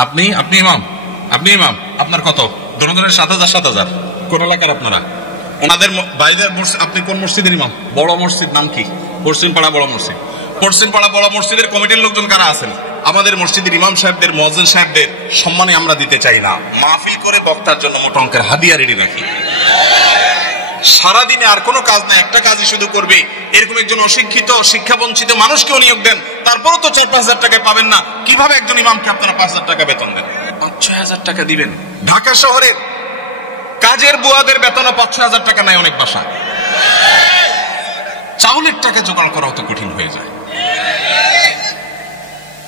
আপনি আপনি ইমাম আপনি ইমাম আপনার কত? দোনোজনের 7,000 7,000। কোন এলাকার আপনারা? ওনাদের বাইরের আপনি কোন মসজিদের ইমাম? বড় মসজিদ নাম কি? পশ্চিমপাড়া বড় মসজিদ। পশ্চিমপাড়া বড় মসজিদের কমিটির লোকজন কারা আছেন? আমাদের মসজিদের ইমাম সাহেবদের, মুয়াজ্জিন সাহেবদের সম্মানে আমরা দিতে চাই না। মাহফিল করে বক্তার জন্য মোটা অঙ্কের হাদিয়া রেডি রাখি। সারাদিনে আর কোনো কাজ না, একটা কাজই শুধু করবে, এরকম একজন অশিক্ষিত শিক্ষা বঞ্চিত মানুষকেও নিয়োগ দেন, তারপরও তো 4-5 হাজার টাকায় পাবেন না। কিভাবে একজন ইমামকে আপনারা 5 হাজার টাকা বেতন দেন? 5-6 হাজার টাকা দিবেন? ঢাকা শহরের কাজের বুয়াদের বেতনও 5-6 হাজার টাকা নেয় অনেক বাসা। চাউলের টাকা জোগাড় করা অত কঠিন হয়ে যায়।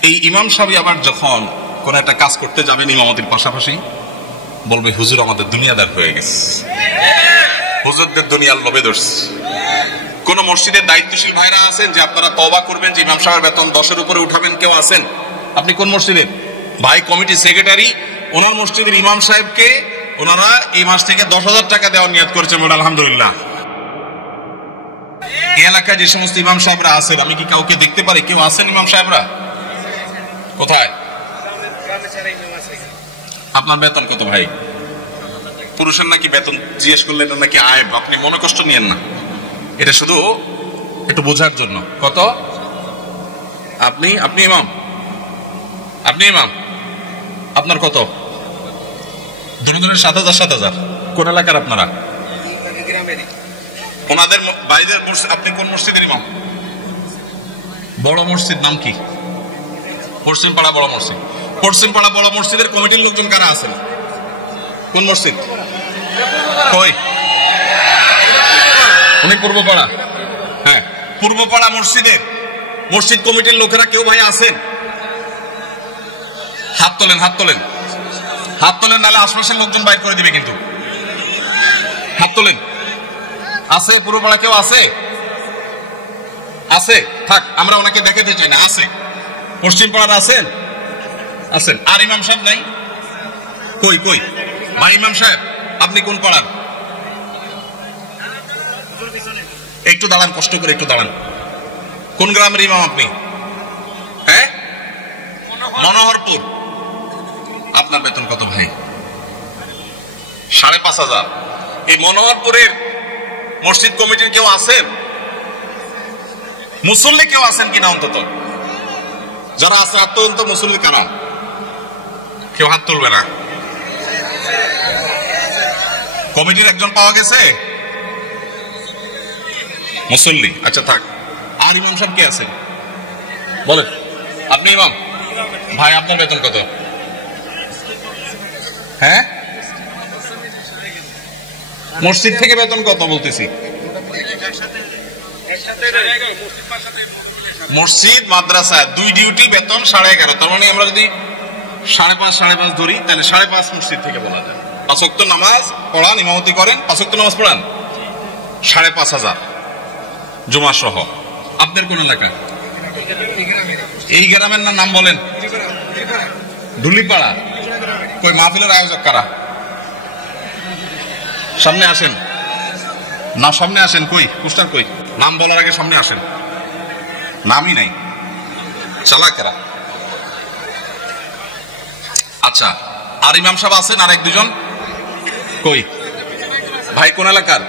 এই ইমাম সাহেব আবার যখন কোন একটা কাজ করতে যাবেন ইমামতির পাশাপাশি বলবে, হুজুর আমাদের দুনিয়াদার হয়ে গেছে, হুজুরদের দুনিয়ার লোভে ধরছে। কোন মসজিদের দায়িত্বশীল ভাইরা আছেন যে আপনারা তওবা করবেন যে ইমাম সাহেবের বেতন 10-এর উপরে উঠাবেন? কেউ আছেন? আপনি কোন মসজিদের ভাই? কমিটি সেক্রেটারি ওনার মসজিদের ইমাম সাহেবকে ওনারা এই মাস থেকে 10,000 টাকা দেওয়ার নিয়ত করেছেন। বলে আলহামদুলিল্লাহ। এই এলাকায় যে সমস্ত ইমাম সাহেবরা আছেন, আমি কি কাউকে দেখতে পারি? কেউ আছেন ইমাম সাহেবরা? কোথায়? আপনার বেতন কত ভাই? পুরুষের নাকি বেতন জিজ্ঞেস করলে এটা নাকি আয়, আপনি মনে কষ্ট নিয়েন না, এটা শুধু একটু বোঝার জন্য। কত? আপনি আপনি ইমাম আপনি ইমাম আপনার কত? দুজনের 7,000 7,000। কোন এলাকার আপনারা? ওনাদের বাইরের আপনি কোন মসজিদের ইমাম? বড় মসজিদ নাম কি? পশ্চিমপাড়া বড় মসজিদ। পশ্চিমপাড়া বড় মসজিদের কমিটির লোকজন কারা আছেন? কোন মসজিদ? কই? উনি পূর্বপাড়া। হ্যাঁ, পূর্বপাড়া মসজিদের মসজিদ কমিটির লোকেরা কেউ ভাই আছেন? হাত তোলেন, হাত তোলেন, হাত তোলেন, নাহলে আশপাশের লোকজন বাইর করে দিবে কিন্তু। হাত তোলেন। আছে পূর্বপাড়া কেউ? আছে? আছে? থাক, আমরা ওনাকে দেখাতে চাই না। আছে? পশ্চিমপাড়ার আছেন? আছেন। আর ইমাম সাহেব নাই? কই কই ভাই ইমাম সাহেব, আপনি কোন পাড়ার? একটু দাঁড়ান, কষ্ট করে একটু দাঁড়ান। কোন গ্রামের ইমাম আপনি? হ্যাঁ, মনোহরপুর। আপনার বেতন কত ভাই? 5,500। এই মনোহরপুরের মসজিদ কমিটির কেউ আছেন? মুসল্লি কেউ আছেন কিনা অন্তত? যারা আছে হাত তুলুন তো। মুসল্লি কেন? কেউ হাত তুলবে না। কমিটির একজন পাওয়া গেছে মুসল্লি? আচ্ছা থাক। আর ইমাম সাহেব কে আছে বলেন? আপনি ইমাম ভাই, আপনার বেতন কত? হ্যাঁ, মসজিদ থেকে বেতন কত বলতেছি? মসজিদ মাদ্রাসা দুই ডিউটি বেতন 11.5। তার মানে আমরা যদি 5.5 ধরি, তাহলে 5.5 মসজিদ থেকে বলা যায়। 5 ওয়াক্ত নামাজ পড়ান, ইমামতি করেন, 5 ওয়াক্ত নামাজ পড়ান, 5,500 জুমা সহ। আপনার কোন এলাকা? এই গ্রামের নাম বলেন? ধুলিপাড়া। কই মাহফিলের আয়োজক কারা? সামনে আসেন না, সামনে আসেন। কই পোস্টার? কই নাম বলার আগে সামনে আসেন। নামই নাই, চালাকেরা। আচ্ছা, আর ইমাম সাহেব আছেন আর 1-2 জন? কই ভাই? কোন এলাকার?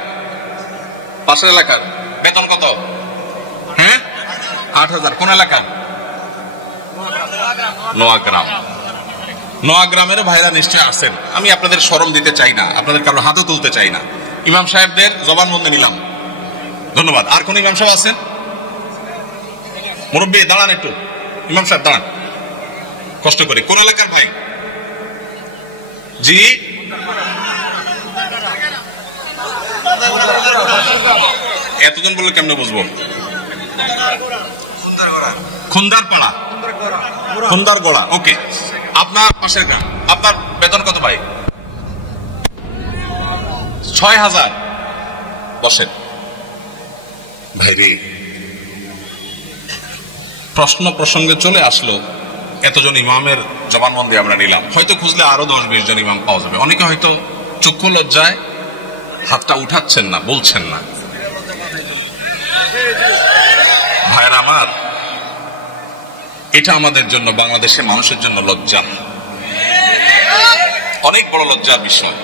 পাশের এলাকার। বেতন কত? হ্যাঁ, 8,000। কোন এলাকার? নোয়াগ্রাম। নোয়াগ্রামের ভাইরা নিশ্চয় আছেন। আমি আপনাদের শরম দিতে চাই না, আপনাদের কারো হাতে তুলতে চাই না। ইমাম সাহেবদের জবানবন্দি নিলাম, ধন্যবাদ। আর কোন ইমাম সাহেব আছেন? মুরব্বী দাঁড়ান একটু। ইমাম সাহেব দাঁড়ান, কষ্ট করে। কোন এলাকার ভাই? জি, এতজন বললে কেমনে বুঝবো? খুন্দারপাড়া, খুন্দারগড়া। ওকে, আপনার পাশের গ্রাম। আপনার বেতন কত ভাই? 6,000। বসেন ভাই রে। প্রশ্ন প্রসঙ্গে চলে আসলো, এতজন ইমামের জবানবন্দি আমরা নিলাম। হয়তো খুঁজলে আরো 10-20 জন ইমাম পাওয়া যাবে। অনেকে হয়তো চক্ষু লজ্জায় হাতটা উঠাচ্ছেন না, বলছেন না। ভাইরা আমার, এটা আমাদের জন্য, বাংলাদেশের মানুষের জন্য লজ্জা। অনেক বড় লজ্জার বিষয়।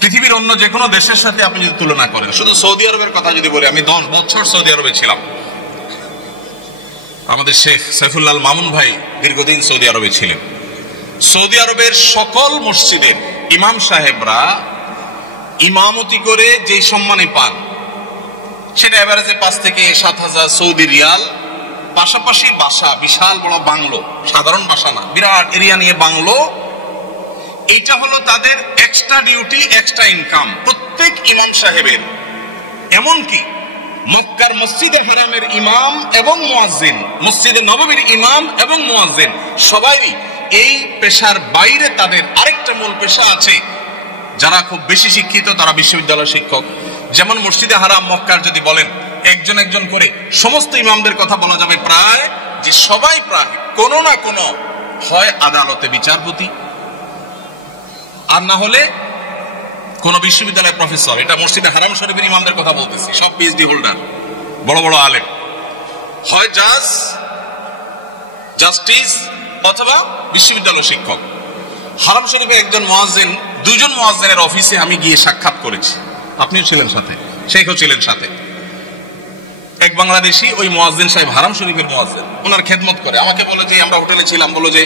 পৃথিবীর অন্য যে কোনো দেশের সাথে আপনি যদি তুলনা করেন, শুধু সৌদি আরবের কথা যদি বলি, আমি 10 বছর সৌদি আরবে ছিলাম। আমাদের শেখ সাইফুল্লাহ মামুন ভাই দীর্ঘদিন সৌদি আরবে ছিলেন। সৌদি আরবের সকল মসজিদের ইমাম সাহেবরা ইমামতি করে যে সম্মানে পান, সেটা এভারেজে 5 থেকে 7,000 সৌদি রিয়াল। পাশাপাশি বাসা, বিশাল বড় বাংলো, সাধারণ বাসা না, বিরাট এরিয়া নিয়ে বাংলো। এইটা হলো তাদের এক্সট্রা ডিউটি, এক্সট্রা ইনকাম প্রত্যেক ইমাম সাহেবের। এমনকি মক্কার মসজিদে হারামের ইমাম এবং মুয়াজ্জিন, মসজিদে নববীর ইমাম এবং মুয়াজ্জিন, সবাই এই পেশার বাইরে তাদের আরেকটা মূল পেশা আছে। যারা খুব বেশি শিক্ষিত তারা বিশ্ববিদ্যালয় শিক্ষক। যেমন মসজিদে হারাম মক্কার যদি বলেন একজন একজন করে সমস্ত ইমামদের কথা বলা যাবে প্রায়, যে সবাই প্রায় কোনো না কোনো হয় আদালতে বিচারপতি, আর না হলে কোন বিশ্ববিদ্যালয়ের প্রফেসর। এটা মসজিদে হারাম শরীফের ইমামদের কথা বলতেছি, সব পিএইচডি হোল্ডার, বড় বড় আলেম, হয় জাজ, জাস্টিস অথবা বিশ্ববিদ্যালয় শিক্ষক। হারাম শরীফে একজন মুয়াজ্জিন, 2 জন মুয়াজ্জিনের অফিসে আমি গিয়ে সাক্ষাৎ করেছি, আপনিও ছিলেন সাথে, শেখও ছিলেন সাথে। এক বাংলাদেশি ওই মুয়াজ্জিন সাহেব, হারাম শরীফের মুয়াজ্জিন, ওনার খেদমত করে। আমাকে বলে যে, আমরা হোটেলে ছিলাম, বলো যে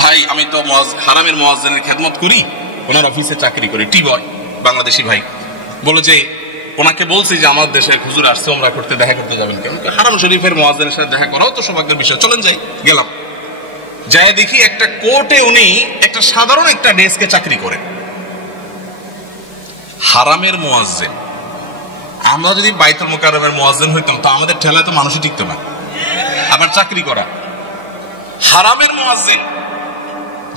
ভাই আমি তো হারামের মুয়াজ্জিনের খেদমত করি, ওনার অফিসে চাকরি করি, টি বয়, বাংলাদেশি ভাই। বলে যে ওনাকে বলছি যে আমার দেশের হুজুর আসছে ওমরা করতে, দেখা করতে যাবেন কেন? হারাম শরীফের মুয়াজ্জিনের সাথে দেখা করাও তো সৌভাগ্যের বিষয়, চলেন যাই। গেলাম, যাই দেখি একটা কোর্টে উনি একটা সাধারণ একটা ডেস্কে চাকরি করেন, হারামের মুয়াজ্জিন। আমরা যদি বাইতুল মুকাররমের মুয়াজ্জিন হইতাম তো আমাদের ঠেলায় তো মানুষই টিকতো না, আবার চাকরি করা। হারামের মুয়াজ্জিন,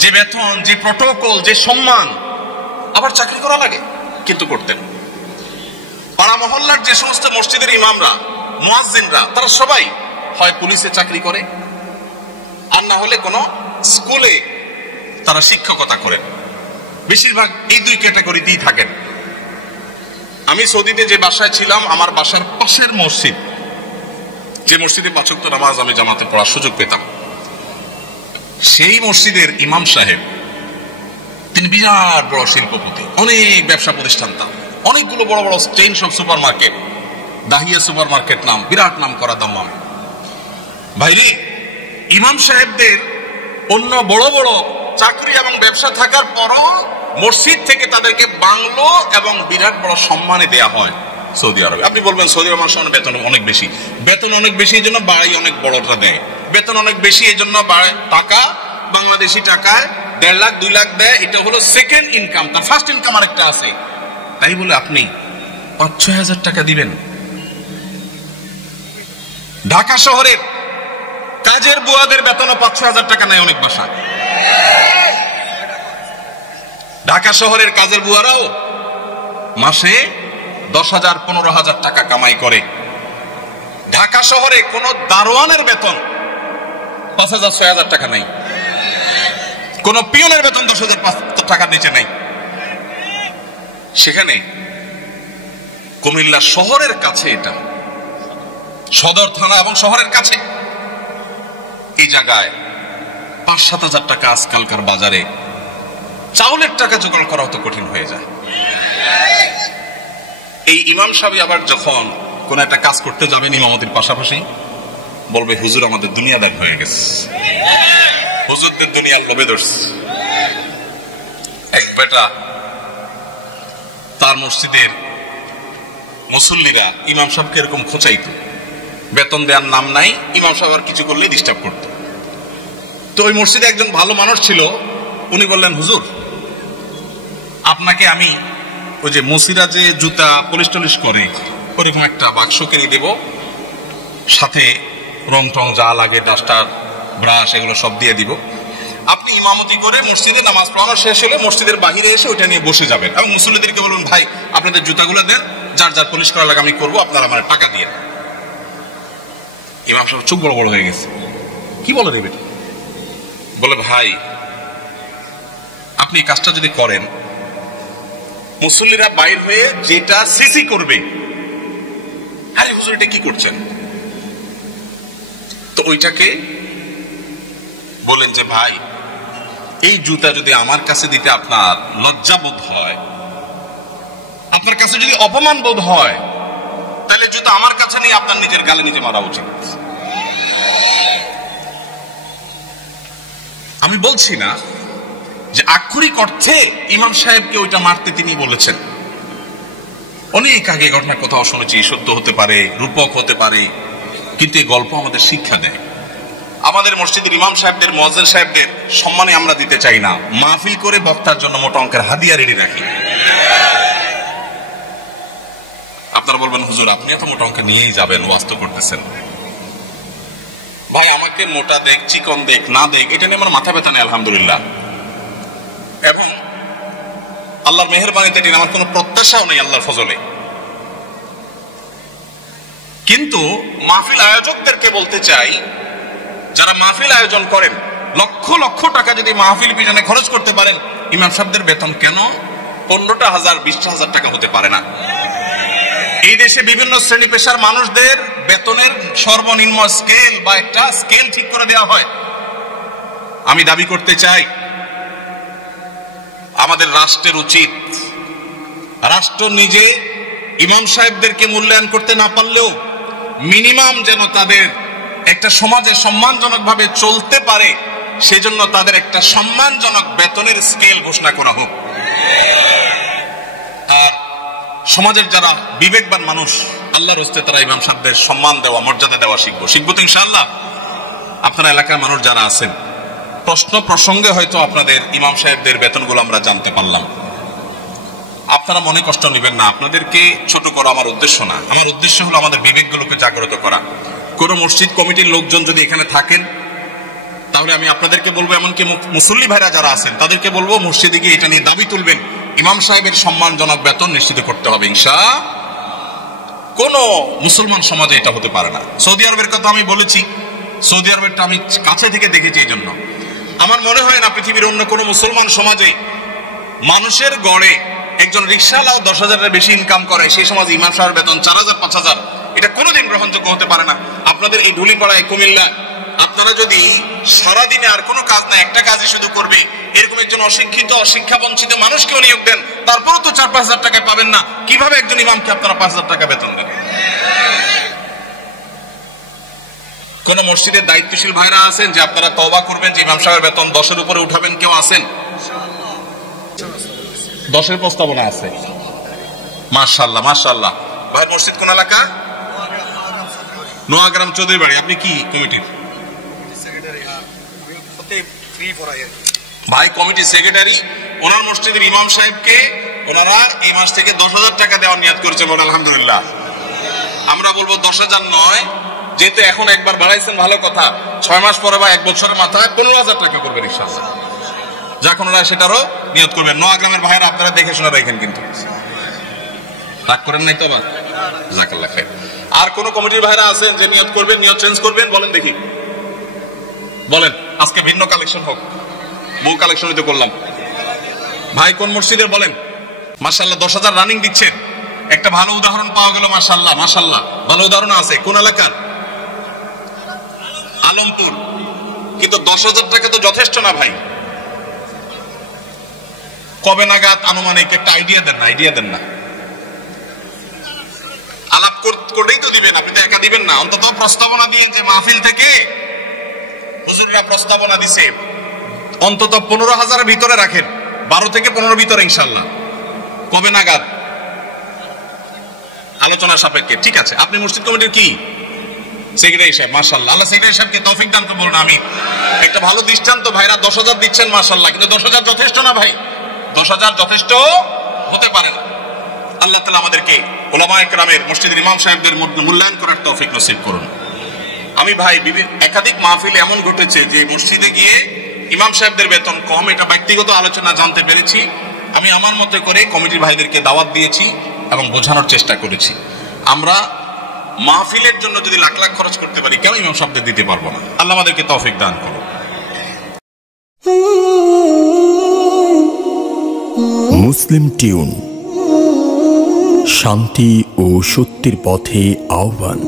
যে বেতন, যে প্রটোকল, যে সম্মান, আবার চাকরি করা লাগে, কিন্তু করতেন। পাড়া মহল্লার যে সমস্ত মসজিদের ইমামরা, মুয়াজ্জিনরা, তারা সবাই হয় পুলিশে চাকরি করে, আর না হলে কোন স্কুলে তারা শিক্ষকতা করেন। বেশিরভাগ এই 2 ক্যাটাগরিতেই থাকেন। আমি সৌদিতে যে বাসায় ছিলাম, আমার বাসার পাশের মসজিদ, যে মসজিদে 5 ওয়াক্ত নামাজ আমি জামাতে পড়ার সুযোগ পেতাম, সেই মসজিদের ইমাম সাহেব, তিনি বিরাট বড় শিল্পপতি, অনেক ব্যবসা প্রতিষ্ঠান, তার অনেকগুলো বড় বড় চেইন সব super market, Dahiya super market নাম, বিরাট নাম করা দাম্মাম। ভাইরে, ইমাম সাহেবদের অন্য বড় বড় চাকরি এবং ব্যবসা থাকার পরও মসজিদ থেকে তাদেরকে বাংলো এবং বিরাট বড় সম্মানে দেয়া হয় সৌদি আরবে। আপনি বলবেন সৌদি আরব মানুষের বেতন অনেক বেশি, বেতন অনেক বেশি এই জন্য বাড়ি অনেক বড়টা দেয়, বেতন অনেক বেশি এই জন্য টাকা, বাংলাদেশি টাকায় 1.5 লাখ 2 লাখ দেয়, এটা হলো সেকেন্ড ইনকাম, তার ফার্স্ট ইনকাম আরেকটা আছে। তাই বলে আপনি 5-6 হাজার টাকা দিবেন? ঢাকা শহরের কাজের বুয়াদের বেতনও 5-6 হাজার টাকা নেয় অনেক বাসা। ঢাকা শহরের কাজের বুয়ারাও মাসে 10,000 15,000 টাকা কামাই করে। ঢাকা শহরে কোন দারোয়ানের বেতন 5,000 6,000 টাকা নাই, কোন পিয়নের বেতন 10,500 টাকার নিচে নাই। সেখানে কুমিল্লা শহরের কাছে, এটা সদর থানা এবং শহরের কাছে, এই জায়গায় 5-7 হাজার টাকা আজকালকার বাজারে চাউলের টাকা জোগাড় করা তো কঠিন হয়ে যায়। এই ইমাম সাহেব আবার যখন কোন একটা কাজ করতে যাবেন ইমামতির পাশাপাশি, বলবে হুজুর আমাদের দুনিয়াদার হয়ে গেছে, হুজুরদের দুনিয়ার লোভে ধরছে। এক বেটা, তার মসজিদের মুসল্লিরা ইমাম সাহেবকে এরকম খোঁচাইত, বেতন দেওয়ার নাম নাই, ইমাম সাহেব আর কিছু করলে ডিস্টার্ব করত। তো ওই মসজিদে একজন ভালো মানুষ ছিল, উনি বললেন হুজুর আপনাকে আমি ওই যে মসিরা যে জুতা পলিশ টলিশ করে ওরকম একটা বাক্স কিনে দেব, সাথে রং টং যা লাগে, ডাস্টার, ব্রাশ, এগুলো সব দিয়ে দিব। আপনি ইমামতি করে মসজিদে নামাজ পড়ানো শেষ হলে মসজিদের বাহিরে এসে ওইটা নিয়ে বসে যাবেন এবং মুসল্লিদেরকে বলুন ভাই আপনাদের জুতাগুলো দেন, যার যার পলিশ করা লাগে আমি করবো, আপনারা আমার টাকা দিয়ে। ইমাম সাহেব চোখ বড় বড় হয়ে গেছে, কি বলে দেবে? বলে ভাই আপনি কাজটা যদি করেন, মুসল্লিরা বাইর হয়ে যেটা সিসি করবে, আরে হুজুর এটা কি করছেন? তো ওইটাকে বলেন যে ভাই এই জুতা যদি আমার কাছে দিতে আপনার লজ্জা বোধ হয়, আপনার কাছে যদি অপমান বোধ হয়, তাহলে জুতা আমার কাছে নিয়ে আপনার নিজের গালে নিজে মারা উচিত। আমি বলছি না যে আক্ষরিক অর্থে ইমাম সাহেবকে ওইটা মারতে তিনি বলেছেন। অনেক আগে ঘটনার কোথাও শুনেছি, সত্য হতে পারে, রূপক হতে পারে, কিন্তু এই গল্প আমাদের শিক্ষা দেয়। আমাদের মসজিদের ইমাম সাহেবদের, মুয়াজ্জিন সাহেবদের সম্মানে আমরা দিতে চাই না, মাহফিল করে বক্তার জন্য মোটা অঙ্কের হাদিয়া রেডি রাখি। আপনারা বলবেন, হুজুর আপনি এত মোটা অঙ্কের নিয়েই যাবেন, ওয়াস্ত করতেছেন। ভাই আমাকে মোটা দেখ, চিকন দেখ, না দেখ, এটা নিয়ে আমার মাথা ব্যথা নেই, আলহামদুলিল্লাহ। এবং আল্লাহর মেহেরবানিতে এটা আমার কোনো প্রত্যাশাও নেই আল্লাহর ফজলে। কিন্তু মাহফিল আয়োজকদেরকে বলতে চাই, যারা মাহফিল আয়োজন করেন, লক্ষ লক্ষ টাকা যদি মাহফিল পিছনে খরচ করতে পারেন, ইমাম সাহেবদের বেতন কেন 15,000 20,000 টাকা হতে পারে না? এই দেশে বিভিন্ন শ্রেণী পেশার মানুষদের বেতনের সর্বনিম্ন স্কেল বা একটা স্কেল ঠিক করে দেওয়া হয়। আমি দাবি করতে চাই, আমাদের রাষ্ট্রের উচিত, রাষ্ট্র নিজে ইমাম সাহেবদেরকে মূল্যায়ন করতে না পারলেও মিনিমাম যেন তাদের একটা সমাজে সম্মানজনক ভাবে চলতে পারে, সেজন্য তাদের একটা সম্মানজনক বেতনের স্কেল ঘোষণা করা হোক। আর সমাজের যারা বিবেকবান মানুষ, আল্লাহর হস্তে তারা ইমাম সাহেবদের সম্মান দেওয়া, মর্যাদা দেওয়া শিখবো তো ইনশাআল্লাহ। আপনারা এলাকার মানুষ যারা আছেন, প্রশ্ন প্রসঙ্গে হয়তো আপনাদের ইমাম সাহেবদের বেতনগুলো আমরা জানতে পারলাম, আপনারা মনে কষ্ট নেবেন না। আপনাদেরকে ছোট করা আমার উদ্দেশ্য না, আমার উদ্দেশ্য হলো আমাদের বিবেকগুলোকে জাগ্রত করা। কোন মসজিদ কমিটির লোকজন যদি এখানে থাকেন, তাহলে আমি আপনাদেরকে বলবো, এমনকি মুসল্লি ভাইরা যারা আছেন তাদেরকে বলবো, মসজিদে গিয়ে এটা নিয়ে দাবি তুলবেন, ইমাম সাহেবের সম্মানজনক বেতন নিশ্চিত করতে হবে ইনশাআল্লাহ। কোন মুসলমান সমাজে এটা হতে পারে না। সৌদি আরবের কথা আমি বলেছি, সৌদি আরবেরটা আমি কাছে থেকে দেখেছি, এই জন্য আমার মনে হয় না পৃথিবীর অন্য কোনো মুসলমান সমাজে মানুষের গড়ে একজন রিকশাওয়ালাও 10,000-এর বেশি ইনকাম করে, সেই সমাজে ইমাম সাহেবের বেতন 4,000 5,000, এটা কোনোদিন গ্রহণযোগ্য হতে পারে না। আপনাদের এই ঢুলিপাড়ায়, কুমিল্লা, আপনারা যদি সারাদিনে আর কোনো কাজ না, একটা কাজই শুধু করবে, এরকম একজন অশিক্ষিত, শিক্ষা বঞ্চিত মানুষকেও নিয়োগ দেন, তারপরও তো 4-5 হাজার টাকা পাবেন না। কিভাবে একজন ইমামকে আপনারা 5,000 টাকা বেতন দেন? কোন মসজিদের দায়িত্বশীল ভাইরা আছেন যে আপনারা তওবা করবেন যে ইমাম সাহেবের বেতন 10-এর উপরে উঠাবেন? কেউ আছেন? 10-এর প্রস্তাবনা আছে, মাশাআল্লাহ মাশাআল্লাহ। ভাই মসজিদ কোন এলাকা? নোয়াগ্রাম চৌধুরীবাড়ি। আপনি কি কমিটির? ভাই কমিটি সেক্রেটারি। ওনার মসজিদের ইমাম সাহেবকে ওনারা এই মাস থেকে 10,000 টাকা দেওয়ার নিয়ত করেছে, বলে আলহামদুলিল্লাহ। আমরা বলবো 10,000 নয়, যেহেতু এখন একবার বাড়াইছেন ভালো কথা, 6 মাস পরে বা 1 বছরের মাথায় 15,000 টাকা করবেন ইনশাআল্লাহ। যখন ওরা সেটারও নিয়ত করবেন। নোয়াগ্রামের ভাইয়েরা আপনারা দেখে শুনে রাখেন, কিন্তু রাগ করেন নাই তো আবার? জাযাকাল্লাহ খাইর। আর কোন কমিটির ভাইরা আছেন যে নিয়ত করবেন, নিয়ত চেঞ্জ করবেন? বলেন দেখি, বলেন। আজকে ভিন্ন কালেকশন হোক, বহু কালেকশনই তো করলাম। ভাই কোন মসজিদের বলেন? মাশাআল্লাহ 10,000 রানিং দিচ্ছেন, একটা ভালো উদাহরণ পাওয়া গেল। মাশাআল্লাহ মাশাআল্লাহ, ভালো উদাহরণ আছে। কোন এলাকার? আলমপুর। কিন্তু 10,000 টাকা তো যথেষ্ট না ভাই। কবে নাগাদ আনুমানিক একটা আইডিয়া দেন না, আইডিয়া দেন না। আলাপ করলেই তো দিবেন, আপনি তো একা দিবেন না। অন্তত প্রস্তাবনা দিয়ে, যে মাহফিল থেকে হুজুররা প্রস্তাবনা দিছে, অন্তত 15,000-এর ভিতরে রাখেন, 12 থেকে 15 ভিতরে ইনশাআল্লাহ। কবে নাগাদ? আলোচনা সাপেক্ষে। ঠিক আছে। আপনি মসজিদ কমিটির কি সেক্রেটারি সাহেব? মাশাআল্লাহ, আল্লাহ সেক্রেটারি সাহেবকে তৌফিক দান তো বলুন। আমি একটা ভালো দৃষ্টান্ত। ভাইরা 10,000 দিচ্ছেন, মাশাআল্লাহ, কিন্তু 10,000 যথেষ্ট না ভাই, 10,000 যথেষ্ট হতে পারে না। আল্লাহ তাআলা আমাদেরকে উলামায়ে কেরামের, মসজিদের ইমাম সাহেবদের মূল্যায়ন করার তৌফিক নসিব করুন। আমি ভাই একাধিক মাহফিলে এমন ঘটেছে যে মসজিদে গিয়ে ইমাম সাহেবদের বেতন কম, এটা ব্যক্তিগত আলোচনা জানতে পেরেছি। আমি আমার মতে করে কমিটির ভাইদেরকে দাওয়াত দিয়েছি এবং বোঝানোর চেষ্টা করেছি, আমরা মাহফিলের জন্য যদি লাখ লাখ খরচ করতে পারি, কেন ইমাম সাহেবদের দিতে পারবো না? আল্লাহ আমাদেরকে তৌফিক দান করুন। মুসলিম টিউন, শান্তি ও সত্যের পথে আহ্বান।